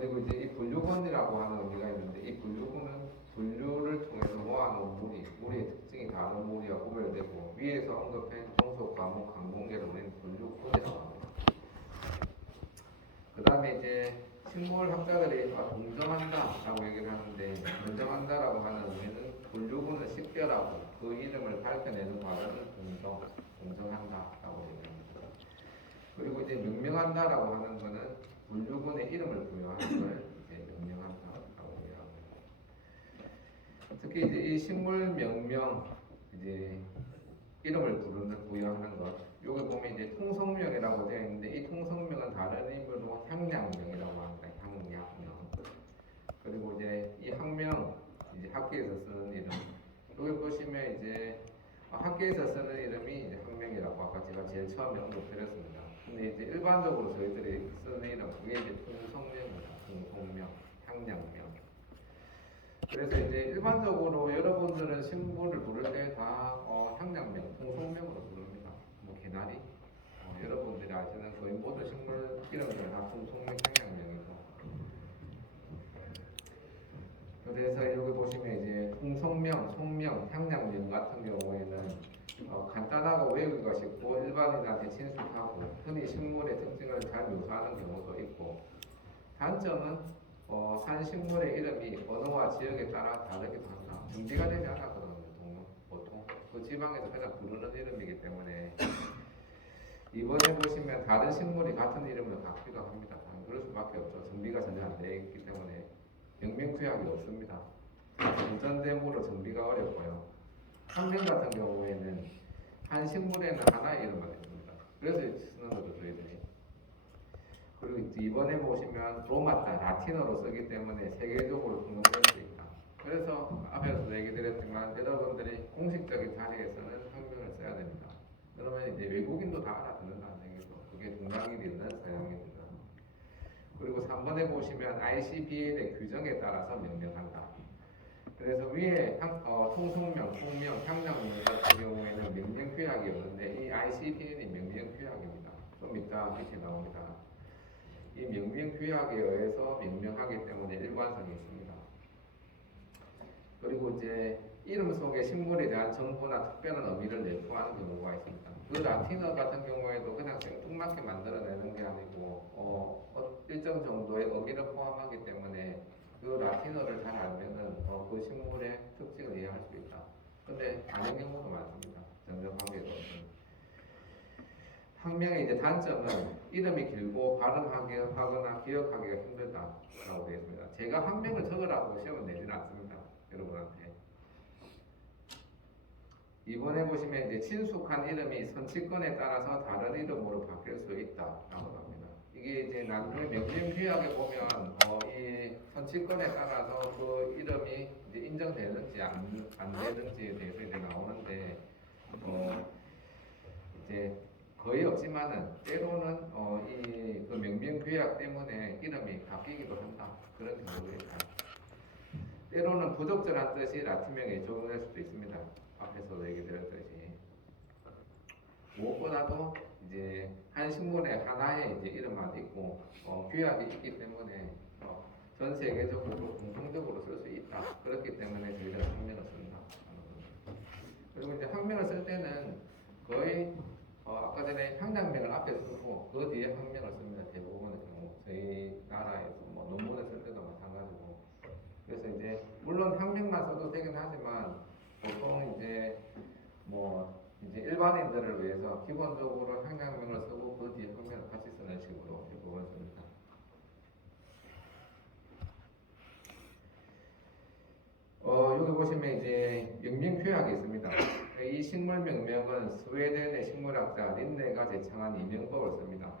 그리고 이제 이 분류본이라고 하는 의미가 있는데 이 분류본은 분류를 통해서 모아놓은 무리의 특징이 다른 무리와 구별되고 위에서 언급한 종속, 과목, 항공계를 우리는 분류본이라고 합니다. 그 다음에 이제 식물학자들이 동정한다라고 얘기를 하는데 동정한다라고 하는 의미는 분류본을 식별하고 그 이름을 밝혀내는 과정을 동정한다라고 얘기합니다. 그리고 이제 명명한다라고 하는 것은 분류본의 이름을 부여하는 걸 이제 명명한다라고 얘기합니다. 특히 이제 이 식물 명명 이제 이름을 부여하는 것, 여기 보면 이제 통성명이라고 되어 있는데 이 통성명은 다른 이름으로 향량명이라고 합니다. 향량명. 그리고 이제 이 학명 이제 학계에서 쓰는 이름. 여기 보시면 이제 학계에서 쓰는 이름이 이제 학명이라고 아까 제가 제일 처음에 언급드렸습니다. 근데 이제 일반적으로 저희들이 쓰는 이름 그게 이제 통성명입니다. 통성명, 향량명. 그래서 이제 일반적으로 여러분들은 식물을 부를 때 다 향량명, 통성명으로 부릅니다. 뭐 개나리, 여러분들이 아시는 거의 모든 식물 이름들은 다 통성명, 향량명이고. 그래서 여기 보시면 이제 통성명, 성명, 향량명 같은 경우에는 간단하고 외우기가 쉽고 일반인한테 친숙하고 흔히 식물의 특징을 잘 묘사하는 경우도 있고 단점은 한 식물의 이름이 언어와 지역에 따라 다르기도 한다. 정비가 되지 않았거든요. 보통 그 지방에서 그냥 부르는 이름이기 때문에 이번에 보시면 다른 식물이 같은 이름을 갖기도 합니다. 그럴 수밖에 없죠. 정비가 전혀 안 되어 있기 때문에 명명규약이 없습니다. 전전대무로 정비가 어렵고요. 학명 같은 경우에는 한 식물에는 하나의 이름만 있습니다. 그래서 쓰는 거죠, 저희들이. 그리고 이번에 보시면 로마자, 라틴어로 쓰기 때문에 세계적으로 통용될 수 있다. 그래서 앞에서도 얘기 드렸지만 여러분들이 공식적인 자리에서는 학명을 써야 됩니다. 그러면 이제 외국인도 다 알아듣는다는 얘기죠. 그게 동양인이든 서양인이든. 그리고 3번에 보시면 ICBM의 규정에 따라서 명명한다. 그래서 위에 통성명, 통명, 향량명 같은 경우에는 명명규약이 없는데 이 ICBM이 명명규약입니다. 좀 이따 밑에 나옵니다. 이 명명규약에 의해서 명명하기 때문에 일관성이 있습니다. 그리고 이제 이름 속에 식물에 대한 정보나 특별한 의미를 내포하는 경우가 있습니다. 그 라틴어 같은 경우에도 그냥 생뚱맞게 만들어내는 게 아니고 일정 정도의 의미를 포함하기 때문에 그 라틴어를 잘 알면은 그 식물의 특징을 이해할 수 있다. 근데 아닌 경우도 많습니다. 정정하기도 학명의 이제 단점은 이름이 길고 발음하거나 기억하기가 힘들다라고 되어 있습니다. 제가 학명을 적으라고 시험을 내지는 않습니다. 여러분한테. 이번에 보시면 이제 친숙한 이름이 선치권에 따라서 다른 이름으로 바뀔 수 있다라고 합니다. 이게 이제 나중에 명명규약에 보면 이 선치권에 따라서 그 이름이 이제 인정되는지 안 되는지에 대해서 이제 나오는데 이제 거의 없지만은 때로는 그 명명규약 때문에 이름이 바뀌기도 한다. 그런 경우도 있다. 때로는 부적절한 뜻이 라틴명에 적용될 수도 있습니다. 앞에서 얘기 드렸듯이 무엇보다도 이제 한 식물에 하나의 이제 이름만 있고 규약이 있기 때문에 전 세계적으로 공통적으로 쓸 수 있다. 그렇기 때문에 저희들은 학명을 씁니다. 그리고 이제 학명을 쓸 때는 거의 아까 전에 향량명을 앞에 쓰고 그 뒤에 학명을 씁니다. 대부분의 경우 저희 나라에서 뭐 논문을 쓸 때도 마찬가지고. 그래서 이제 물론 학명만 써도 되긴 하지만 보통 이제 이제 일반인들을 위해서 기본적으로 향량명을 쓰고 그 뒤에 학명을 같이 쓰는 식으로 대부분 씁니다. 여기 보시면 이제 명명규약이 있습니다. 이 식물 명명은 스웨덴의 식물학자 린네가 제창한 이명법을 씁니다.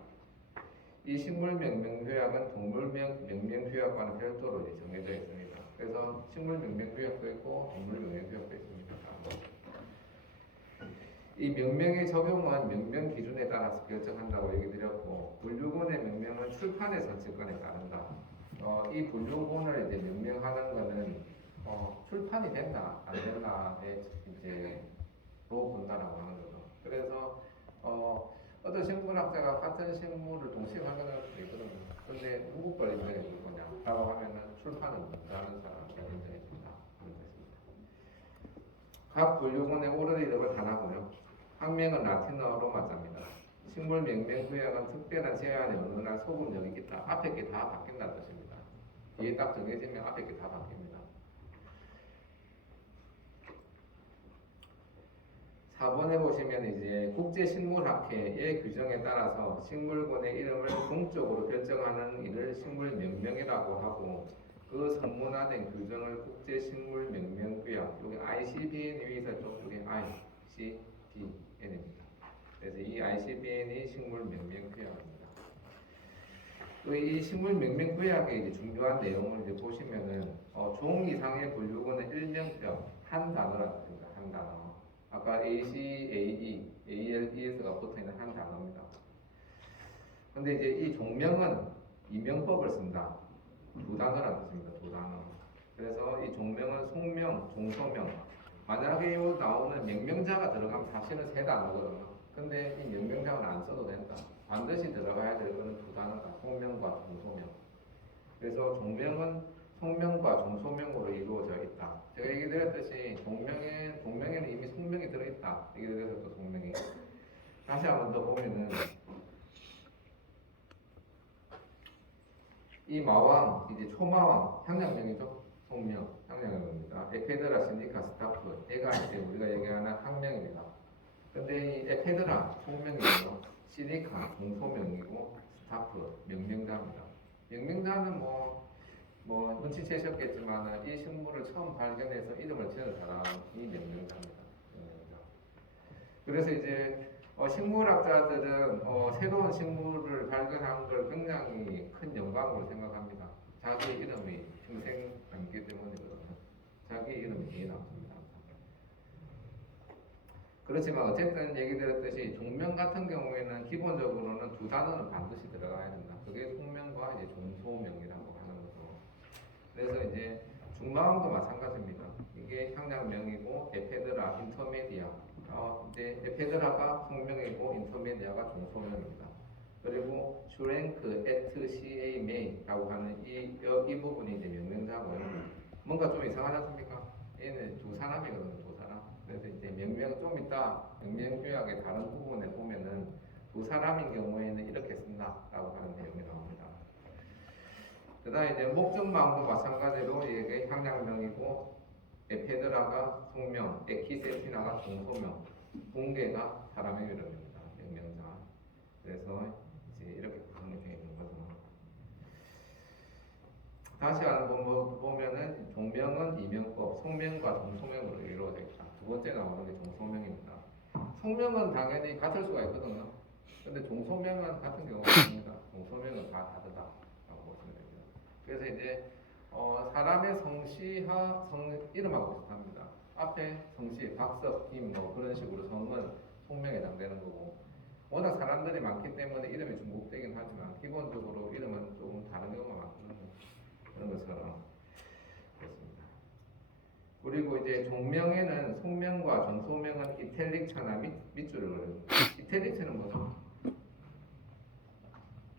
이 식물 명명규약은 동물 명명규약과는 별도로 이제 정해져 있습니다. 그래서 식물 명명규약도 있고 동물 명명규약도 있습니다. 이 명명의 적용은 명명 기준에 따라서 결정한다고 얘기 드렸고 분류본의 명명은 출판의 선칙권에 따른다. 이 분류본을 이제 명명하는 것은 출판이 됐나 안 됐나에 이제 로 본다라고 하는 거죠. 그래서 어떤 식물학자가 같은 식물을 동시에 발견할 수도 있거든요. 근데 누구 걸 인정해 줄 거냐? 라고 하면은 출판은 먼저 하는 사람이 인정해 준다. 하면 됐습니다. 각 분류군의 오르 이름을 하나고요. 학명은 라틴어로 맞습니다. 식물 명명 구약은 특별한 제한이 어느 날 소금력이 있다. 앞에 게 다 바뀐다는 뜻입니다. 뒤에 딱 정해지면 앞에 게 다 바뀝니다. 4번에 보시면 이제 국제식물학회의 규정에 따라서 식물군의 이름을 공적으로 결정하는 일을 식물명명이라고 하고 그 성문화된 규정을 국제식물명명규약 여기 ICBN 위에서 좀 여기 ICBN입니다. 그래서 이 ICBN이 식물명명규약입니다. 또 이 식물명명규약의 이제 중요한 내용을 이제 보시면은 종 이상의 분류군의 일명령 한 단어라고 합니다. 한 단어. 아까 ACAE, ALES가 붙어있는 한 단어입니다. 근데 이제 이 종명은 이명법을 쓴다. 두 단어라는 뜻입니다. 두 단어. 그래서 이 종명은 속명, 종소명. 만약에 이 나오는 명명자가 들어가면 다시는 세 단어거든요. 근데 이 명명자는 안 써도 된다. 반드시 들어가야 될 거는 두 단어다. 속명과 종소명. 그래서 종명은 속명과 종소명으로 이루어져 있다. 제가 얘기 드렸듯이 종명에는 이미 속명이 들어있다. 얘기 드려서 또 속명이. 다시 한 번 더 보면은 이 마왕, 이제 초마왕, 향량명이죠. 속명, 향량명입니다. 에페드라, 시니카, 스타프. 얘가 이제 우리가 얘기하는 학명입니다. 근데 이 에페드라, 속명이고, 시니카, 종소명이고, 스타프, 명명자입니다. 명명자는 뭐 눈치채셨겠지만 이 식물을 처음 발견해서 이름을 지은 사람이 명명자입니다. 명명자. 그래서 이제 식물학자들은 새로운 식물을 발견한 걸 굉장히 큰 영광으로 생각합니다. 자기 이름이 평생 남기 때문이거든요. 자기 이름이 뒤에 남습니다. 그렇지만 어쨌든 얘기 드렸듯이 종명 같은 경우에는 기본적으로는 두 단어는 반드시 들어가야 된다. 그게 속명과 이제 종소명이라고 하는 거죠. 그래서 이제 중마왕도 마찬가지입니다. 이게 향량명이고 에페드라, 인터메디아. 이제 에페드라가 속명이고 인터메디아가 종소명입니다. 그리고 슈랭크, 에트, CA, 메이라고 하는 이 부분이 이제 명명자고요. 뭔가 좀 이상하지 않습니까? 얘는 두 사람이거든요, 두 사람. 그래서 이제 명명 좀 이따 명명규약의 다른 부분에 보면은 두 사람인 경우에는 이렇게 쓴다라고 하는 내용이 나옵니다. 그다음에 이제 목적망도 마찬가지로 이게 향량명이고 에페드라가 속명, 에키세피나가 종소명, 공개가 사람의 이름입니다. 명명자. 그래서 이제 이렇게 구성이 되어 있는 거죠. 다시 한번 보면은 종명은 이명법, 속명과 종소명으로 이루어져 있다. 두 번째 나오는 게 종소명입니다. 속명은 당연히 같을 수가 있거든요. 근데 종소명은 같은 경우가 있습니다. 종소명은 다 다르다라고 보시면 됩니다. 그래서 이제 사람의 성씨와 이름하고 비슷합니다. 앞에 성씨, 박석, 김 뭐 그런 식으로 성은 속명에 해당되는 거고 워낙 사람들이 많기 때문에 이름이 중복되긴 하지만 기본적으로 이름은 조금 다른 경우가 많거든요. 그런 것처럼 그렇습니다. 그리고 이제 종명에는 속명과 종소명은 이탈릭체나 밑줄을 그립니다. 이탈릭체는 뭐죠?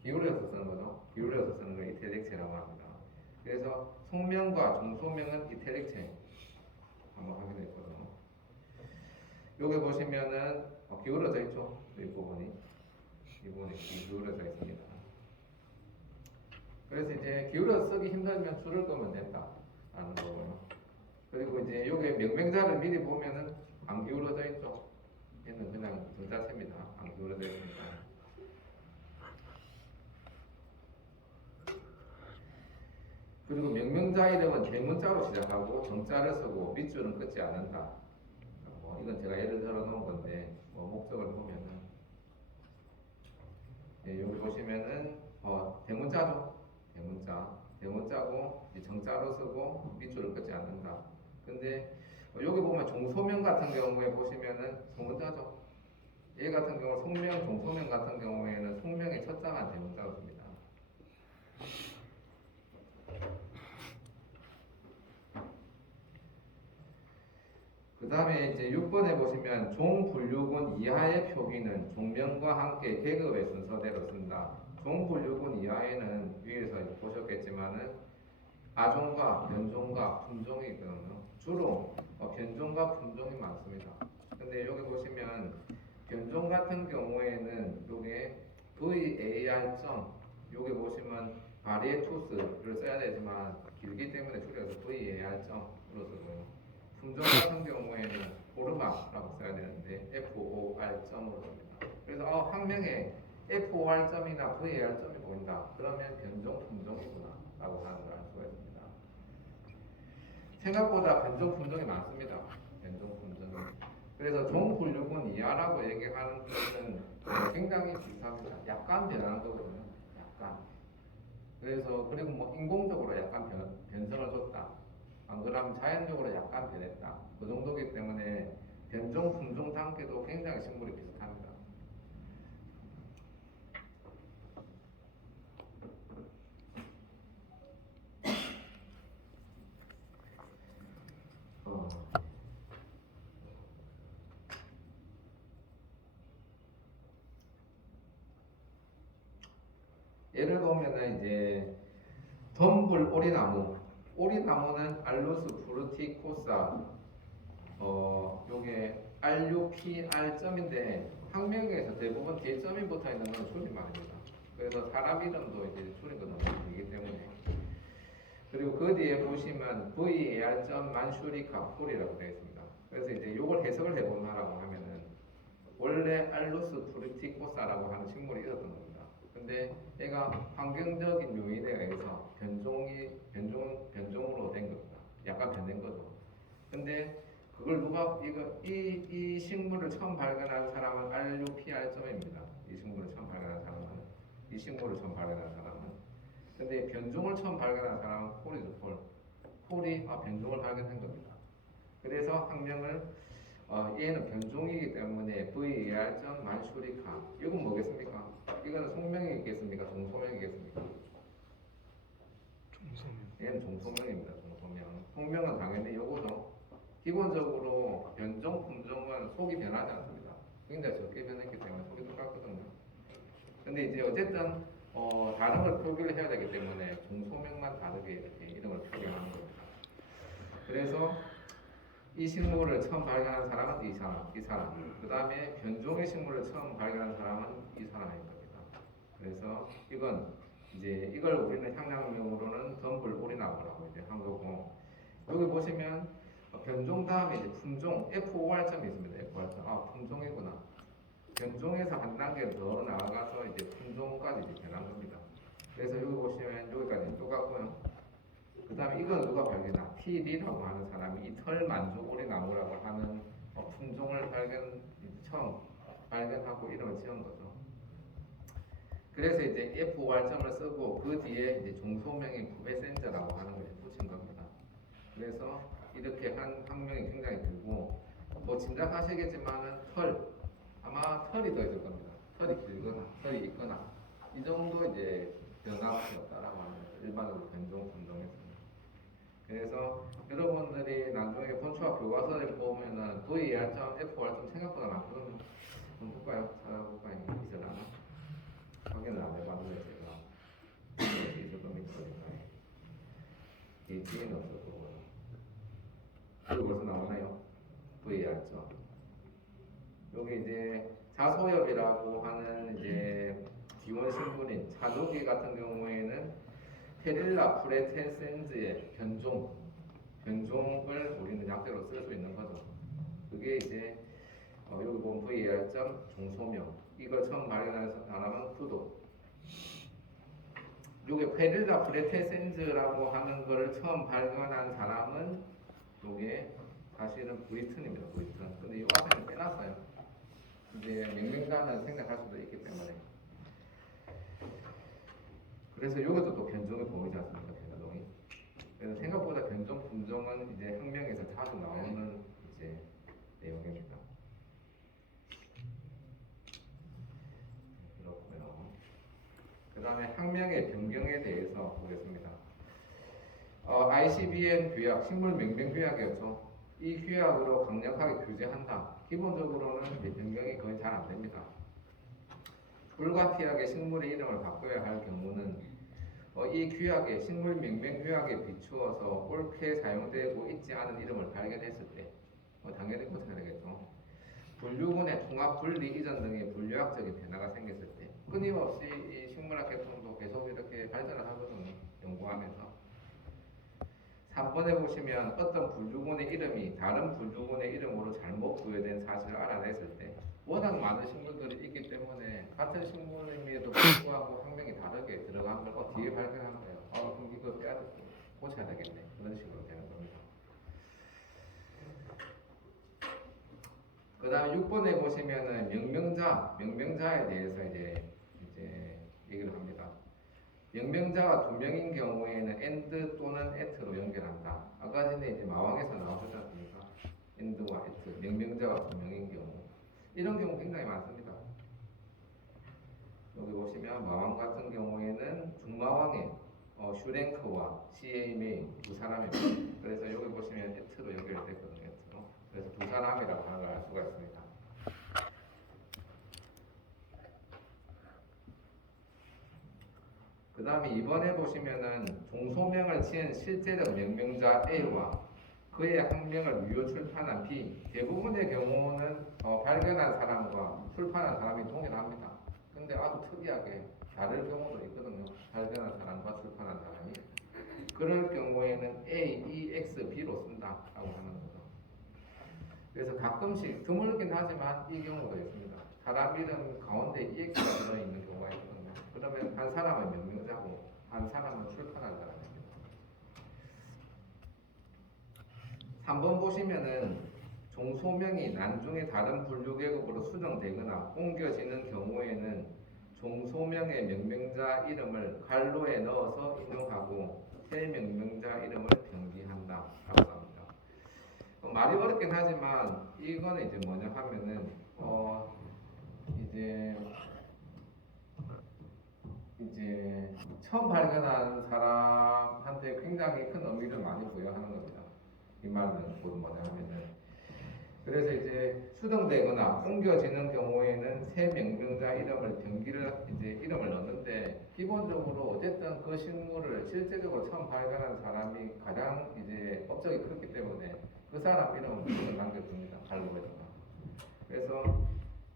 기울여서 쓰는 거죠. 기울여서 쓰는 걸 이탈릭체라고 합니다. 그래서 속명과 종소명은 이탈릭체 한번 확인해 보죠. 여기 보시면은 기울어져 있죠. 이 부분이 기울어져 있습니다. 그래서 이제 기울여 쓰기 힘들면 줄을 끄면 된다라는 거고요. 그리고 이제 여기 명명자를 미리 보면은 안 기울어져 있죠. 얘는 그냥 정자체입니다. 안 기울어져 있습니다. 그리고 명명자 이름은 대문자로 시작하고 정자를 쓰고 밑줄은 끊지 않는다. 이건 제가 예를 들어 놓은 건데 목적을 보면은 여기 보시면은 대문자죠. 대문자고 정자로 쓰고 밑줄을 끊지 않는다. 근데 여기 보면 종소명 같은 경우에 보시면은 소문자죠. 얘 같은 경우 속명, 종소명 같은 경우에는 속명의 첫 자만 대문자로 씁니다. 그 다음에 이제 6번에 보시면 종분류군 이하의 표기는 종명과 함께 계급의 순서대로 쓴다. 종분류군 이하에는 위에서 이제 보셨겠지만은 아종과 변종과 품종이 있거든요. 주로 변종과 품종이 많습니다. 근데 여기 보시면 변종 같은 경우에는 요게 VAR 점 요게 보시면 바리에투스를 써야 되지만 길기 때문에 줄여서 VAR 점으로 쓰고요. 품종 같은 경우에는 포르마라고 써야 되는데 FOR 점으로 씁니다. 그래서 학명에 FOR 점이나 VAR 점이 보인다. 그러면 변종 품종이구나 라고 하는 걸 알 수가 있습니다. 생각보다 변종 품종이 많습니다. 변종 품종이. 그래서 종분류군 이하라고 얘기하는 것은 굉장히 비슷합니다. 약간 변한 거거든요. 약간. 그래서 그리고 뭐 인공적으로 약간 변성을 줬다. 안 그러면 자연적으로 약간 변했다. 그 정도기 때문에 변종 품종 단계도 굉장히 식물이 비슷합니다. 예를 보면은 이제 덤불 오리나무, 오리나무는 알루스 프루티코사, 요게 RUPR 점인데 학명에서 대부분 뒤에 점이 붙어 있는 건 줄임말입니다. 그래서 사람 이름도 이제 줄임말이 되기 때문에. 그리고 그 뒤에 보시면 VAR 점 만슈리카 폴이라고 되어 있습니다. 그래서 이제 요걸 해석을 해보나라고 하면은 원래 알루스 프루티코사라고 하는 식물이 있었던 겁니다. 근데 얘가 환경적인 요인에 의해서 변종으로 된 겁니다. 약간 변된 거죠. 근데 그걸 누가 이 식물을 처음 발견한 사람은 RUPR점입니다. 이 식물을 처음 발견한 사람은 근데 변종을 처음 발견한 사람은 폴이죠. 폴이 변종을 발견한 겁니다. 그래서 학명을 얘는 변종이기 때문에 VAR.점 만슈리카. 이건 뭐겠습니까? 이거는 속명이겠습니까? 종소명이겠습니까? 종소명. 얘는 종소명입니다. 종소명. 속명은 당연히 요거죠. 기본적으로 변종, 품종은 속이 변하지 않습니다. 굉장히 적게 변했기 때문에 속이 똑같거든요. 근데 이제 어쨌든 다른 걸 표기를 해야 되기 때문에 종소명만 다르게 이렇게 이름을 표기하는 겁니다. 그래서 이 식물을 처음 발견한 사람은 이 사람. 그 다음에 변종의 식물을 처음 발견한 사람은 이 사람인 겁니다. 그래서 이걸 우리는 향락명으로는 덤불 오리나무라고 이제 한 거고, 여기 보시면 변종 다음에 이제 품종 FOR점이 있습니다. FOR점. 품종이구나. 변종에서 한 단계 더 나아가서 이제 품종까지 이제 변한 겁니다. 그래서 여기 보시면 여기까지 똑같고요. 그 다음에 이건 누가 발견한? TD라고 하는 사람이 이 털 만조오리 나무라고 하는 품종을 처음 발견하고 이름을 지은 거죠. 그래서 이제 FOR점을 쓰고 그 뒤에 이제 종소명인 부베센저라고 하는 것을 붙인 겁니다. 그래서 이렇게 한 학명이 굉장히 길고, 뭐 짐작하시겠지만은 아마 털이 더 있을 겁니다. 털이 길거나 털이 있거나 이 정도 이제 변화였다라고 하는 일반적으로 변종 품종에서. 그래서 여러분들이 나중에 본초와 교과서를 보면은 VAR.점, FOR.점 생각보다 많거든요. 한번 볼까요? 찾아볼까요? 있으려나? 확인을 안 해봤는데 제가 있었던 게 있거든요. 이 뒤에는 없을 거고요. 여기 벌써 나오나요? VAR.점. 여기 이제 자소엽이라고 하는 이제 기원 신분인 자조기 같은 경우에는 페릴라 프레테센즈의 변종을 우리는 약자로 쓸 수 있는 거죠. 그게 이제 여기 보면 VAR.점 종소명, 이걸 처음 발견한 사람은 푸도. 요게 페릴라 프레테센즈라고 하는 걸 처음 발견한 사람은 요게 사실은 브리튼입니다. 브리튼. 근데 이 앞에는 빼놨어요. 이제 맹맹가는 생각할 수도 있기 때문에. 그래서 이것도 또 변종이 보이지 않습니까? 변종이. 그래서 생각보다 변종 품종은 이제 학명에서 자주 나오는 이제 내용입니다. 그렇고요. 그 다음에 학명의 변경에 대해서 보겠습니다. ICBM 규약, 식물 맹병 규약이었죠. 이 규약으로 강력하게 규제한다. 기본적으로는 이제 변경이 거의 잘 안 됩니다. 불가피하게 식물의 이름을 바꿔야 할 경우는 이 규약에 식물 명명 규약에 비추어서 옳게 사용되고 있지 않은 이름을 발견했을 때 당연히 고쳐야 되겠죠. 분류군의 통합, 분리, 이전 등의 분류학적인 변화가 생겼을 때 끊임없이 이 식물학 계통도 계속 이렇게 발전을 하거든요. 연구하면서. 3번에 보시면 어떤 분류군의 이름이 다른 분류군의 이름으로 잘못 부여된 사실을 알아냈을 때 워낙 많은 식물들이 있기 때문에 같은 식물임에도 불구하고 학명이 다르게 들어간 걸 뒤에 발견한 거예요. 그럼 이거 빼야 돼. 고쳐야 되겠네. 그런 식으로 되는 겁니다. 그 다음에 6번에 보시면은 명명자에 대해서 이제 얘기를 합니다. 명명자가 두 명인 경우에는 and 또는 at로 연결한다. 아까 전에 이제 마왕에서 나오셨지 않습니까? and와 at, 명명자가 두 명인 경우. 이런 경우 굉장히 많습니다. 여기 보시면 마왕 같은 경우에는 중마왕의 슈랭크와 CA메이 두 사람입니다. 그래서 여기 보시면 at로 연결됐거든요. at로. 그래서 두 사람이라고 하는 걸 알 수가 있습니다. 그 다음에 이번에 보시면은 종소명을 지은 실제적 명명자 A와 그의 학명을 유효 출판한 B, 대부분의 경우는 발견한 사람과 출판한 사람이 동일합니다. 근데 아주 특이하게 다를 경우도 있거든요. 발견한 사람과 출판한 사람이. 그럴 경우에는 A, E, X, B로 쓴다라고 하는 거죠. 그래서 가끔씩 드물긴 하지만 이 경우도 있습니다. 사람 이름 가운데 EX가 들어있는 경우가 있거든요. 그러면 한 사람은 명명자고 한 사람은 출판한 사람입니다. 3번 보시면은 종소명이 나중에 다른 분류계급으로 수정되거나 옮겨지는 경우에는 종소명의 명명자 이름을 갈로에 넣어서 인용하고 새 명명자 이름을 병기한다라고 합니다. 말이 어렵긴 하지만 이거는 이제 뭐냐 하면은 이제 처음 발견한 사람한테 굉장히 큰 의미를 많이 부여하는 겁니다. 이 말은 곧 뭐냐 하면은 그래서 이제 수정되거나 옮겨지는 경우에는 새 명명자 이름을 병기를 이제 이름을 넣는데 기본적으로 어쨌든 그 식물을 실제적으로 처음 발견한 사람이 가장 이제 업적이 크기 때문에 그 사람 이름은 무조건 남겨둡니다. 갈로에다가. 그래서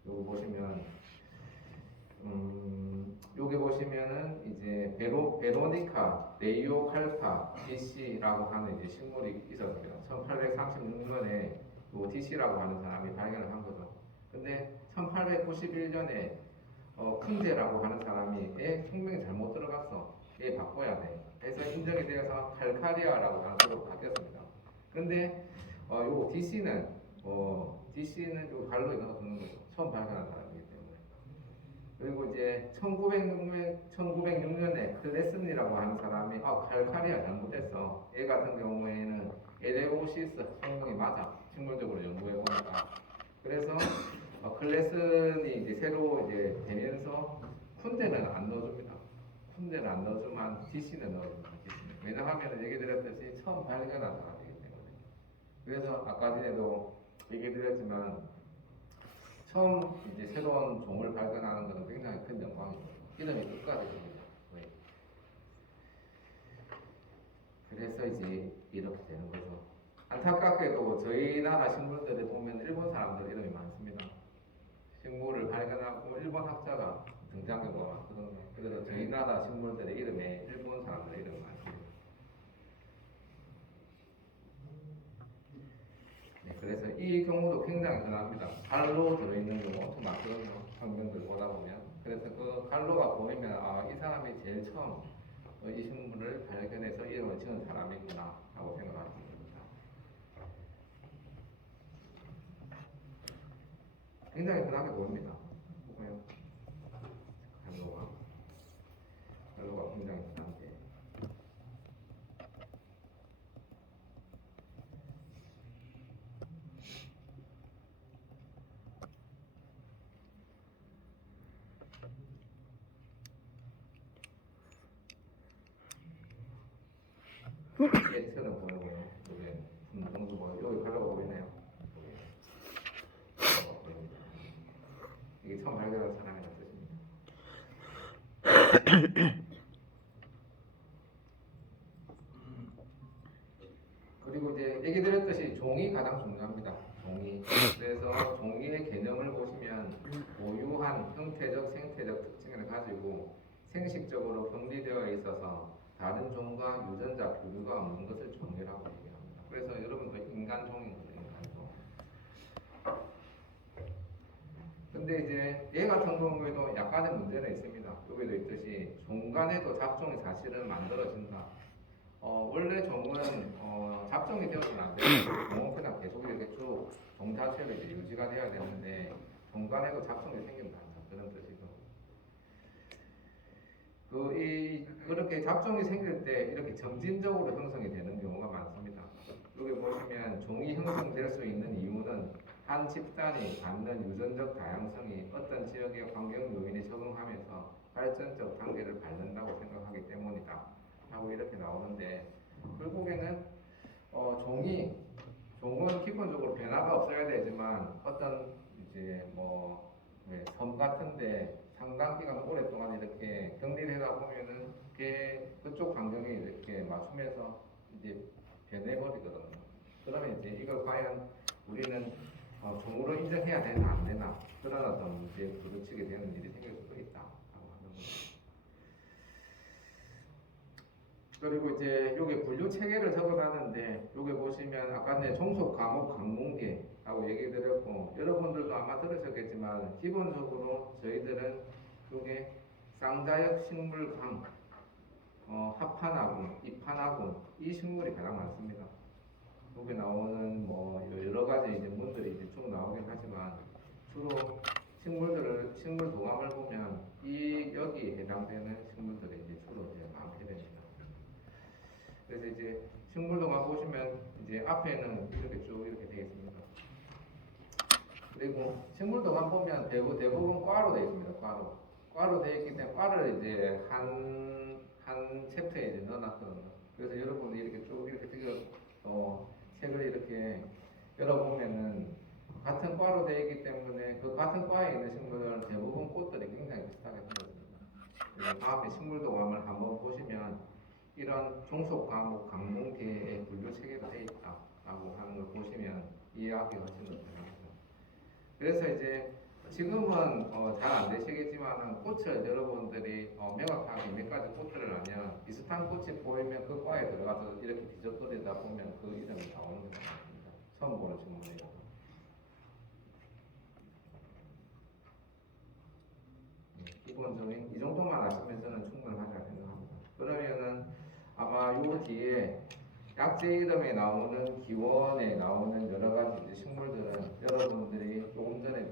요거 보시면 여기 보시면은 이제 베로니카 레이오칼파 DC라고 하는 이제 식물이 있었습니다. 1836년에 그 DC라고 하는 사람이 발견을 한 거죠. 근데 1891년에 큰제라고 하는 사람이 얘 성명이 잘못 들어갔어. 얘 바꿔야 돼. 그래서 인정이 되어서 칼카리아라고 하는 쪽으로 바뀌었습니다. 근데 요 DC는 요 갈로에 넣어두는 거죠. 처음 발견한 사람이기 때문에. 그리고 이제 1906년에 클레슨이라고 하는 사람이 칼카리아 잘못했어. 얘 같은 경우에는 에레오시스 성명이 맞아. 식물적으로 연구해 보니까. 그래서 클레슨이 이제 새로 이제 되면서 쿤데는 안 넣어줍니다. 쿤데는 안 넣어주면 DC는 넣어줍니다. DC는. 왜냐하면 얘기 드렸듯이 처음 발견한 사람이기 때문에. 그래서 아까 전에도 얘기 드렸지만 처음 이제 새로운 종을 발견하는 것은 굉장히 큰 영광이죠. 이름이 끝까지 됩니다. 그래서 이제 이렇게 되는 거죠. 안타깝게도 저희 나라 식물들에 보면 일본 사람들 이름이 많습니다. 식물을 발견하고 일본 학자가 등장 경우가 많거든요. 그래서 저희 나라 식물들의 이름에 일본 사람들의 이름이 많습니다. 네, 그래서 이 경우도 굉장히 흔합니다. 갈로 들어있는 경우가 엄청 많거든요. 학명들 보다 보면. 그래서 그 갈로가 보이면 이 사람이 제일 처음 이 식물을 발견해서 이름을 지은 사람이구나 라고 생각하시면 됩니다. 굉장히 흔하게 보입니다. 보면 갈로가 굉장히 흔한데 X는 보이고요. 여기 여기 갈로가 보이죠. 처음 발견한 사람이라는 뜻입니다. 그리고 이제 얘기 드렸듯이 종이 가장 중요합니다. 종이. 그래서 종이의 개념을 보시면 고유한 형태적, 생태적 특징을 가지고 생식적으로 분리되어 있어서 다른 종과 유전자 교류가 없는 것을 종이라고 얘기합니다. 그래서 여러분도 인간종이거든요. 인간종. 근데 이제 얘 같은 경우에도 약간의 문제는 있습니다. 여기도 있듯이 종 간에도 잡종이 사실은 만들어진다. 원래 종은 잡종이 되어서는 안 돼요. 종은 그냥 계속 이렇게 쭉 종 자체를 이제 유지가 돼야 되는데 종 간에도 잡종이 생긴다. 그런 뜻이죠. 그렇게 잡종이 생길 때 이렇게 점진적으로 형성이 되는 경우가 많습니다. 여기 보시면 종이 형성될 수 있는 이유는 한 집단이 갖는 유전적 다양성이 어떤 지역의 환경 요인에 적응하면서 발전적 단계를 밟는다고 생각하기 때문이다. 하고 이렇게 나오는데 결국에는 종은 기본적으로 변화가 없어야 되지만 어떤 이제 섬 같은데 상당 기간 오랫동안 이렇게 격리되다 보면은 그쪽 환경에 이렇게 맞추면서 이제 변해버리거든요. 그러면 이제 이걸 과연 우리는 종으로 인정해야 되나 안 되나 그런 어떤 문제에 부딪히게 되는 일이 생길 수도 있다라고 하는 거죠. 그리고 이제 여기 분류 체계를 적어놨는데 여기 보시면 아까 내 종속 과목 강문계라고 얘기 드렸고 여러분들도 아마 들으셨겠지만 기본적으로 저희들은 요게 쌍자역 식물강, 합판화군, 입판화군 이 식물이 가장 많습니다. 여기 나오는 여러 가지 이제 문들이 이제 쭉 나오긴 하지만 주로 식물 동화를 보면 여기에 해당되는 식물들이 이제 주로 이제 많게 됩니다. 그래서 이제 식물동화 보시면 이제 앞에는 이렇게 쭉 이렇게 되어 있습니다. 그리고 식물동화 보면 대부분 과로 되어 있습니다. 과로 되어 있기 때문에 과를 이제 한 챕터에 이제 넣어놨거든요. 그래서 여러분이 이렇게 쭉 이렇게 책을 이렇게 열어보면은 같은 과로 되어 있기 때문에 그 같은 과에 있는 식물들은 대부분 꽃들이 굉장히 비슷하게 생겼습니다. 다음에 식물동화를 한번 보시면 이런 종속 과목 강문계의 분류 체계가 되어 있다라고 하는 걸 보시면 이해하기 훨씬 더 편합니다. 그래서 이제 지금은 잘 안 되시겠지만은 꽃을 여러분들이 명확하게 몇 가지 꽃들을 알면 비슷한 꽃이 보이면 그 과에 들어가서 이렇게 뒤적거리다 보면 그 이름이 나오는 게 많습니다. 처음 보는 식물이라서. 기본적인 이 정도만 아시면 저는 충분하리라 생각합니다. 그러면은 아마 요 뒤에 약재 이름에 나오는 기원에 나오는 여러 가지 식물들은 여러분들이 조금 전에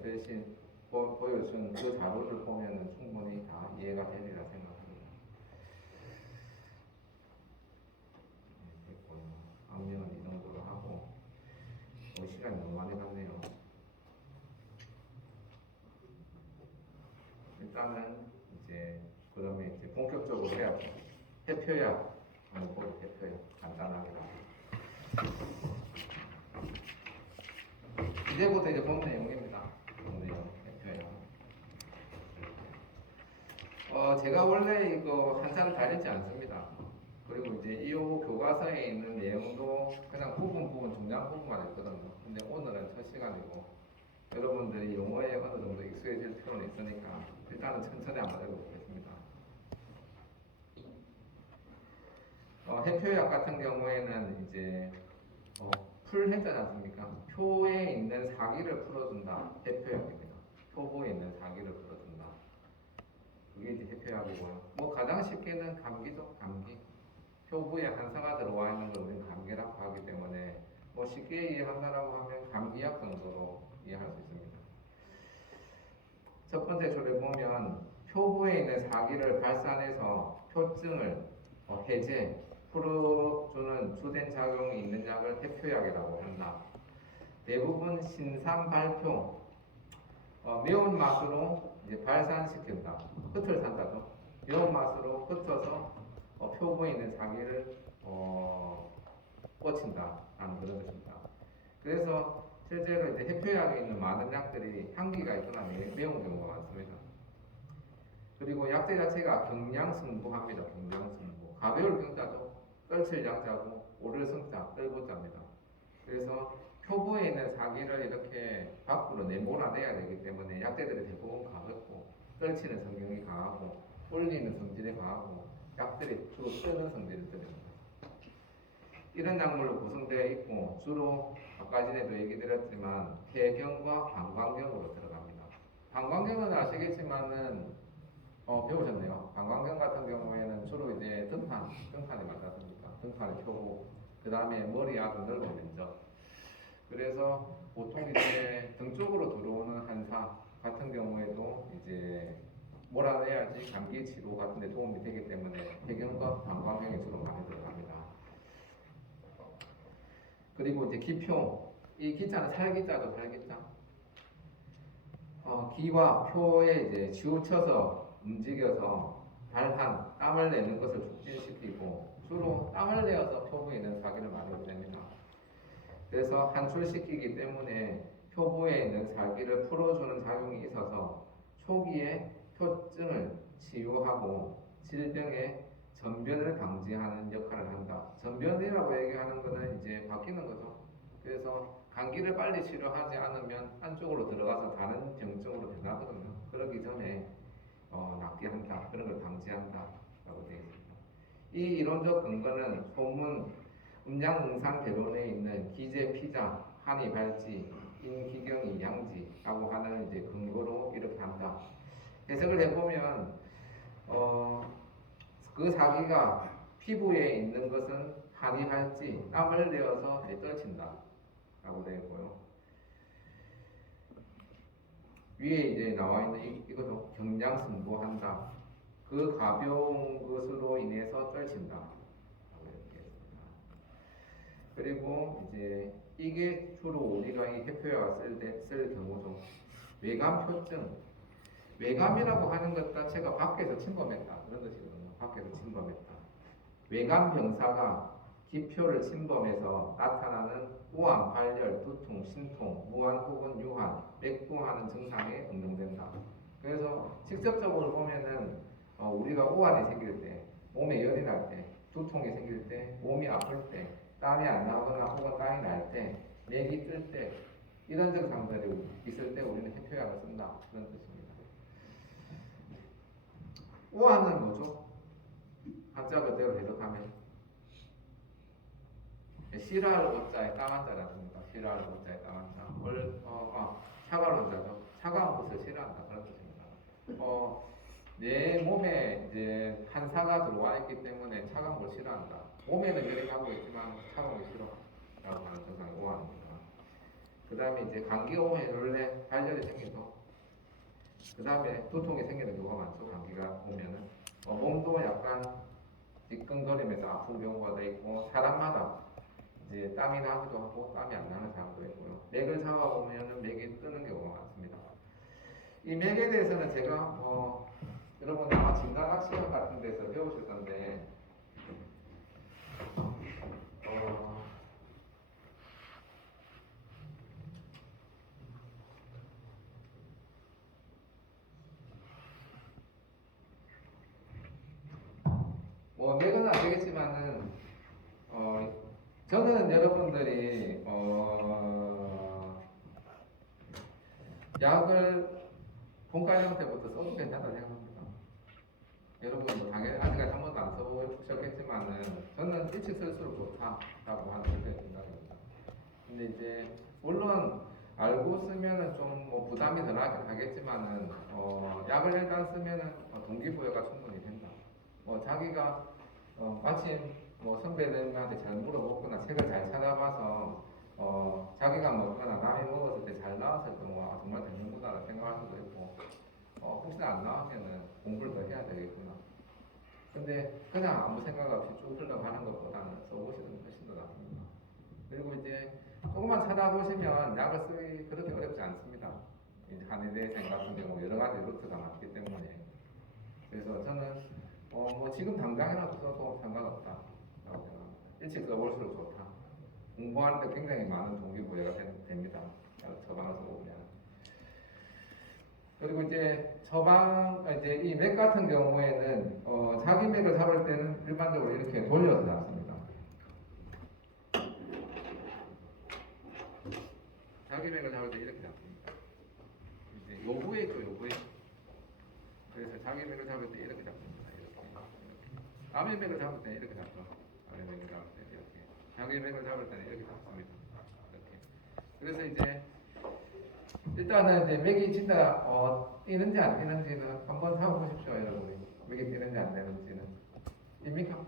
보여준 그 자료를 보면은 충분히 다 이해가 되리라 생각합니다. 됐고요. 악명은 이 정도로 하고 시간이 너무 많이 갔네요. 일단은 그러면 이제 본격적으로 해야죠. 해표약 한번 보고 해표약 간단하게 이제부터 이제 본 내용입니다. 해표약. 제가 원래 이거 한자를 다루지 않습니다. 그리고 이제 이 교과서에 있는 내용도 그냥 부분 중요한 부분만 있거든요. 근데 오늘은 첫 시간이고 여러분들이 용어에 어느 정도 익숙해질 필요는 있으니까 일단은 천천히 한번 읽어보겠습니다. 해표약 같은 경우에는 이제 풀해지 않습니까? 표에 있는 사기를 풀어준다. 해표약입니다. 표보에 있는 사기를 풀어준다. 그게 이제 해표약이고요. 가장 쉽게는 감기죠. 감기. 표부에 한사가 들어와 있는 걸 우리는 감기라고 하기 때문에 쉽게 이해한다라고 하면 감기약 정도로 이해할 수 있습니다. 첫 번째 줄에 보면 표부에 있는 사기를 발산해서 표증을 해제, 풀어주는 주된 작용이 있는 약을 해표약이라고 한다. 대부분 신산 발표, 매운맛으로 이제 발산시킨다. 흩을 산다죠. 매운맛으로 흩어서 표부에 있는 사기를 꽂힌다라는 그런 뜻입니다. 그래서 실제로 이제 해표약에 있는 많은 약들이 향기가 있거나 매운 경우가 많습니다. 그리고 약재 자체가 경량승부합니다. 경량승부. 가벼울 경자죠. 떨칠 약자고 오를 승자, 떨고자입니다. 그래서 표부에 있는 사기를 이렇게 밖으로 내몰아내야 되기 때문에 약재들이 대부분 가볍고 떨치는 성격이 강하고 올리는 성질이 강하고 약들이 주로 뜨는 성질들입니다. 이런 약물로 구성되어 있고 주로 아까 전에도 얘기 드렸지만 폐경과 방광경으로 들어갑니다. 방광경은 아시겠지만은 배우셨네요. 방광경 같은 경우에는 주로 이제 등판이 맞았습니까? 등판의 표고, 그 다음에 머리 아주 넓은 면적. 그래서 보통 이제 등 쪽으로 들어오는 한사 같은 경우에도 이제 몰아내야지 감기 치료 같은 데 도움이 되기 때문에 폐경과 방광경이 주로 많이 들어갑니다. 그리고 이제 기표, 이 기자는 살기자죠, 살기자. 기와 표에 이제 치우쳐서 움직여서 발한 땀을 내는 것을 촉진시키고 주로 땀을 내어서 표부에 있는 사기를 많이 보냅니다. 그래서 한출시키기 때문에 표부에 있는 사기를 풀어주는 작용이 있어서 초기에 표증을 치유하고 질병의 전변을 방지하는 역할을 한다. 전변이라고 얘기하는 것은 이제 바뀌는 거죠. 그래서 감기를 빨리 치료하지 않으면 한쪽으로 들어가서 다른 병증으로 변하거든요. 그러기 전에 낫게 한다. 그런 걸 방지한다라고 되어 있습니다. 이 이론적 근거는 소문 음양응상대론에 있는 기재 피자, 한이 발지, 인기경이 양지라고 하는 이제 근거로 이렇게 한다. 해석을 해보면 그 사기가 피부에 있는 것은 한이 발지, 땀을 내어서 떨친다 라고 되어 있고요. 위에 이제 나와 있는 이것도 경량승부한다. 그 가벼운 것으로 인해서 떨친다. 라고 이렇게 했습니다. 그리고 이제 이게 주로 우리가 이 해표약을 쓸 경우죠. 외감표증. 외감이라고 하는 것 자체가 밖에서 침범했다. 그런 것이거든요. 밖에서 침범했다. 외감병사가 기표를 침범해서 나타나는 우한, 발열, 두통, 신통, 무한 혹은 유한, 맥부하는 증상에 응용된다. 그래서 직접적으로 보면은 우리가 우한이 생길 때, 몸에 열이 날 때, 두통이 생길 때, 몸이 아플 때, 땀이 안 나거나 혹은 땀이 날 때, 맥이 뜰 때, 이런 증상들이 있을 때 우리는 해표약을 쓴다. 그런 뜻입니다. 우한은 뭐죠? 한자 그대로 해석하면 시랄 오자에 까만 자라 씁니다. 시랄 오자에 까만 자. 차가운 자죠. 차가운 것을 싫어한다. 그런 뜻입니다. 내 몸에 이제 한사가 들어와 있기 때문에 차가운 걸 싫어한다. 몸에는 열이 나고 있지만 차가운 게 싫어라고 하는 증상이 오한입니다. 그 다음에 이제 감기 오면 원래 발열이 생기죠. 그 다음에 두통이 생기는 경우가 많죠. 감기가 오면은 몸도 약간 찌끈거리면서 아픈 경우가 있고 사람마다 이제 땀이 나기도 하고 땀이 안 나는 사람도 있고요. 맥을 잡아보면 맥이 뜨는 경우가 많습니다. 이 맥에 대해서는 제가 여러분 아마 진단학 시간 같은 데서 배우실 건데 맥은 아시겠지만은 저는 여러분들이 약을 본과 형태부터 써도 괜찮다 생각합니다. 여러분 뭐 당연히 아직까지 한 번도 안 써보셨겠지만은 저는 일찍 쓸수록 좋다라고 하는 생각입니다. 근데 이제 물론 알고 쓰면은 좀 뭐 부담이 덜 하겠지만은 약을 일단 쓰면은 동기부여가 충분히 된다. 자기가 마침 선배들한테 잘 물어보거나 책을 잘 찾아봐서 자기가 먹거나 남이 먹었을 때 잘 나왔을 때 정말 되는구나 생각할 수도 있고 혹시나 안 나오면은 공부를 더 해야 되겠구나. 근데 그냥 아무 생각 없이 쭉 흘러가는 것보다는 써보시는 게 훨씬 더 낫습니다. 그리고 이제 조금만 찾아보시면 약을 쓰기 그렇게 어렵지 않습니다. 한의대생 같은 경우 여러 가지 루트가 많기 때문에 그래서 저는 지금 당장이라도 써도 상관없다라고 생각합니다. 일찍 써볼수록 좋다. 공부하는데 굉장히 많은 동기부여가 됩니다. 처방을 써보면. 그리고 이제 이제 이 맥 같은 경우에는 자기 맥을 잡을 때는 일반적으로 이렇게 돌려서 잡습니다. 자기 맥을 잡을 때 이렇게 잡습니다. 이제 요부에 있죠, 요부에. 그래서 자기 맥을 잡을 때 이렇게 잡습니다. 이렇게. 남의 맥을 잡을 때는 이렇게 잡죠. 남의 맥을 잡을 때 이렇게. 자기 맥을 잡을 때는 이렇게 잡습니다. 이렇게. 그래서 이제 일단은 이제 맥이 진짜 뛰는지 안 뛰는지는 한번 잡아보십시오, 여러분이. 맥이 뛰는지 안 뛰는지는. 입니까?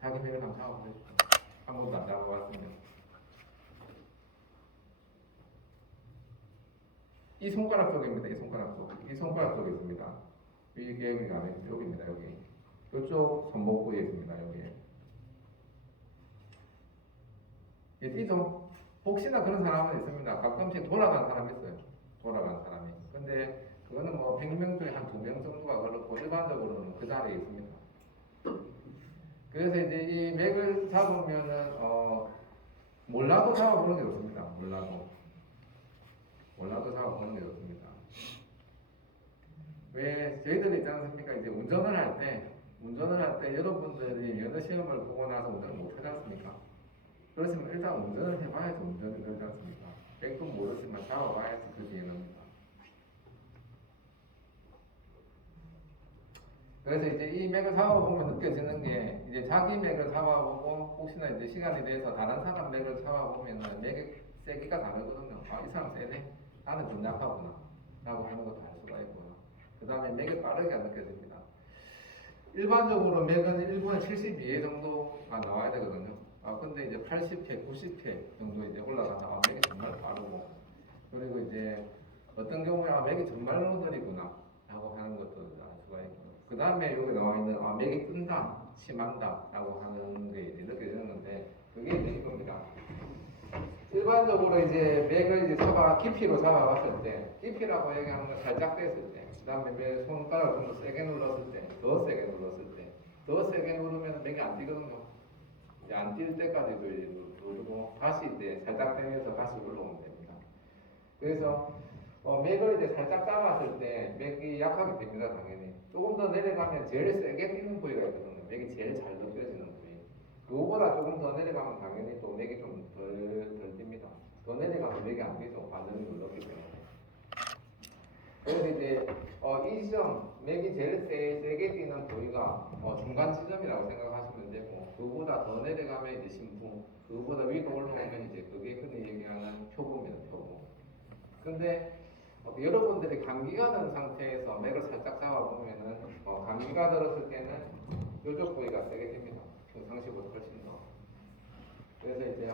자기 맥을 한번 잡아보십시오. 한 번도 안 잡아봤습니다. 이 손가락 쪽입니다. 이 손가락 쪽. 이 손가락 쪽에 있습니다. 이게 여기입니다. 여기. 이쪽 손목 부위에 있습니다. 여기에. 이 뛰죠? 혹시나 그런 사람은 있습니다. 가끔씩 돌아간 사람이 있어요. 돌아간 사람이. 근데 그거는 뭐 100명 중에 한 2명 정도가 그렇고 일반적으로는 그 자리에 있습니다. 그래서 이제 이 맥을 잡으면은 몰라도 잡아보는 게 좋습니다. 몰라도 잡아보는 게 좋습니다. 왜 저희들이 있지 않습니까? 이제 운전을 할 때 여러분들이 면허 시험을 보고 나서 운전을 못 하지 않습니까? 그렇지만 일단 운전을 해봐야지 운전이 되지 않습니까? 100분 모르지만 잡아봐야지 그 기회입니다. 그래서 이제 이 맥을 잡아보면 느껴지는 게 이제 자기 맥을 잡아보고 혹시나 이제 시간이 돼서 다른 사람 맥을 잡아보면은 맥의 세기가 다르거든요. 아, 이 사람 세네? 나는 좀 약하구나. 라고 하는 것도 알 수가 있고요. 그 다음에 맥이 빠르게 느껴집니다. 일반적으로 맥은 1분에 72회 정도가 나와야 되거든요. 근데 이제 80회, 90회 정도 이제 올라가다가 맥이 정말 빠르고, 그리고 이제 어떤 경우에 맥이 정말로 느리구나 라고 하는 것도 알 수가 있고, 그 다음에 여기 나와 있는 맥이 끈다, 심한다 라고 하는 게 이제 느껴지는데, 그게 이제 이겁니다. 일반적으로 이제 맥을 이제 깊이로 잡아봤을 때, 깊이라고 얘기하는 건 살짝 뗐을 때, 그 다음에 손가락을 좀 더 세게 눌렀을 때, 더 세게 눌렀을 때, 더 세게 누르면 맥이 안 뛰거든요. 이제 안 뛸 때까지도 이제 누르고 다시 이제 살짝 빼면서 다시 올라오면 됩니다. 그래서 맥을 이제 살짝 잡았을 때 맥이 약하게 됩니다. 당연히 조금 더 내려가면 제일 세게 뛰는 부위가 있거든요. 맥이 제일 잘 느껴지는 부위. 그거보다 조금 더 내려가면 당연히 또 맥이 좀 덜 뜁니다. 더 내려가면 맥이 안 뛰죠. 반응이 눌렀기 때문에. 그래서 이제 이 지점 맥이 제일 세게 뛰는 부위가 중간 지점이라고 생각하시면 되고, 그보다 더 내려가면 이제 심풍, 그보다 위로 올라오면 이제 그게 흔히 얘기하는 표부입니다. 표부. 근데 여러분들이 감기가 든 상태에서 맥을 살짝 잡아보면은 감기가 들었을 때는 이쪽 부위가 세게 됩니다. 평상시보다 훨씬 더. 그래서 이제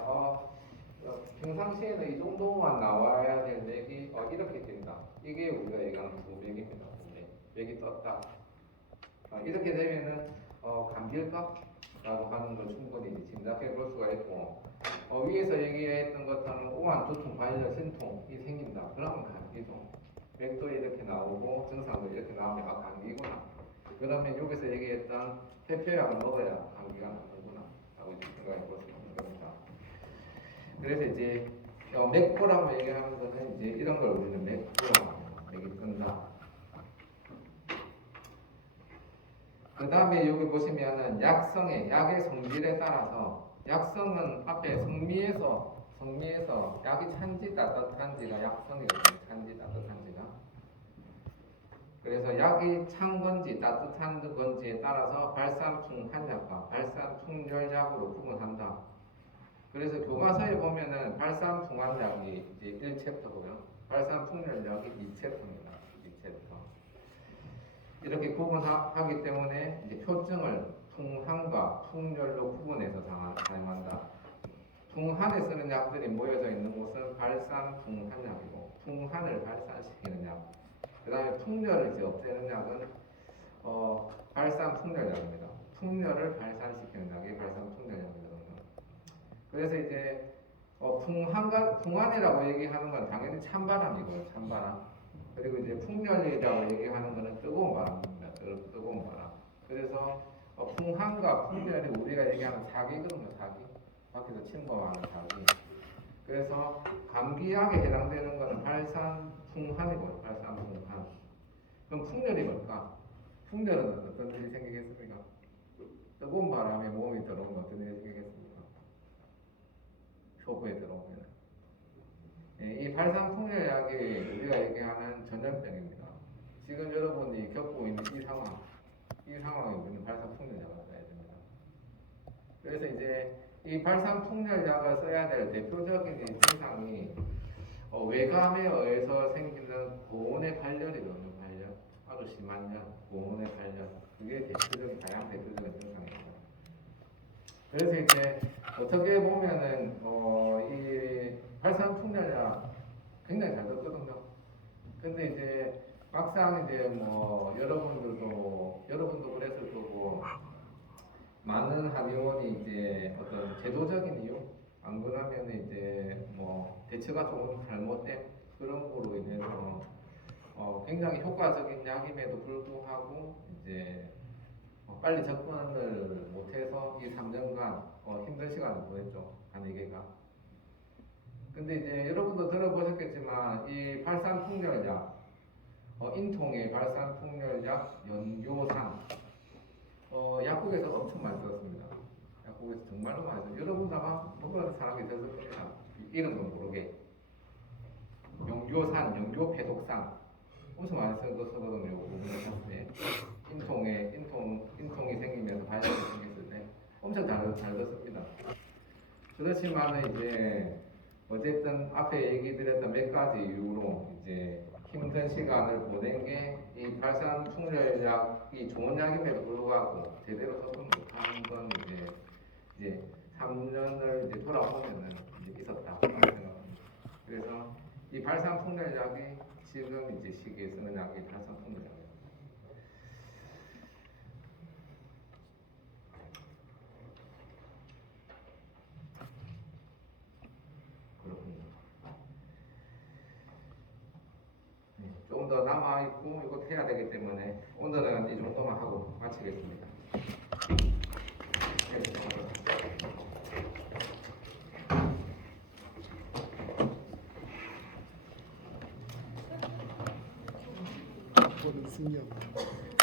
평상시에는 이 정도만 나와야 될 맥이 이렇게 됩니다. 이게 우리가 얘기하는 부맥입니다. 부맥. 맥이 떴다. 이렇게 되면은 감기일까? 라고 하는 걸 충분히 짐작해 볼 수가 있고, 위에서 얘기했던 것처럼 우한, 두통, 발열, 신통이 생긴다. 그러면 감기죠. 맥도 이렇게 나오고 증상도 이렇게 나오면 감기구나. 그러면 여기서 얘기했던 페페약을 먹어야 감기가 나는구나 라고 생각해 볼 수 있는 겁니다. 그래서 이제 맥부라고 얘기하면서는 이제 이런 걸 우리는 맥부라고 맥이 끈다. 그 다음에 여기 보시면은 약의 성질에 따라서, 약성은 앞에 성미에서 약이 찬지 따뜻한지가 약성이거든요. 찬지 따뜻한지가. 그래서 약이 찬 건지 따뜻한 건지에 따라서 발산풍한약과 발산풍열약으로 구분한다. 그래서 교과서에 보면은 발산풍한약이 이제 1챕터고요. 발산풍열약이 2챕터입니다. 2챕터. 이렇게 구분하기 때문에 이제 표증을 풍한과 풍열로 구분해서 사용한다. 풍한에 쓰는 약들이 모여져 있는 곳은 발산풍한약이고, 풍한을 발산시키는 약. 그 다음에 풍열을 이제 없애는 약은 발산풍열약입니다. 풍열을 발산시키는 약이 발산풍열약이거든요. 그래서 이제 풍한이라고 얘기하는 건 당연히 찬바람이고요. 찬바람. 그리고 이제 풍열이라고 얘기하는 것은 뜨거운 바람입니다. 뜨거운 바람. 그래서 풍한과 풍열이 우리가 얘기하는 사기거든요. 사기. 밖에서 침범하는 사기. 그래서 감기약에 해당되는 것은 발산풍환이고요. 발산풍환. 그럼 풍열이 뭘까? 풍열은 어떤 일이 생기겠습니까? 뜨거운 바람에 몸이 들어오면 어떤 일이 생기겠습니까? 표부에 들어오면. 이 발산풍열약이 우리가 얘기하는 전염병입니다. 지금 여러분이 겪고 있는 이 상황에 우리는 발산풍열약을 써야 됩니다. 그래서 이제 이 발산풍열약을 써야 될 대표적인 증상이 외감에 의해서 생기는 고온의 발열이거든요. 발열, 아주 심한 열, 고온의 발열. 그게 가장 대표적인 증상입니다. 그래서 이제 어떻게 보면은 이 발산풍열약 굉장히 잘 듣거든요. 근데 이제 막상 이제 뭐 여러분도 그랬을 거고 많은 한의원이 이제 어떤 제도적인 이유 안 그러면 이제 뭐 대처가 조금 잘못된 그런 거로 인해서 굉장히 효과적인 약임에도 불구하고 이제 빨리 접근을 못해서 이 3년간 힘든 시간을 보냈죠. 한의계가. 근데 이제 여러분도 들어보셨겠지만 이 발산풍열약, 인통의 발산풍열약 연교산, 약국에서 엄청 많이 들었습니다. 약국에서 정말로 많이 들었어요. 여러분도 아마 먹은 사람이 있었을 겁니다. 이름도 모르게. 연교산, 연교패독산 엄청 많이 쓰거든요. 우리나라에 인통이 생기면서 발열이 생겼을 때 엄청 잘 듣습니다. 그렇지만 이제 어쨌든 앞에 얘기 드렸던 몇 가지 이유로 이제 힘든 시간을 보낸 게 이 발산풍열약이 좋은 약임에도 불구하고 제대로 접근 못하는 건 이제 3년을 이제 돌아보면은 이제 있었다 생각합니다. 그래서 이 발산풍열약이 지금 이제 시기에 쓰는 약이 발산풍열약이에요. 조금 더 남아있고 이거 해야 되기 때문에 오늘은 이 정도만 하고 마치겠습니다. 저는 승리합니다.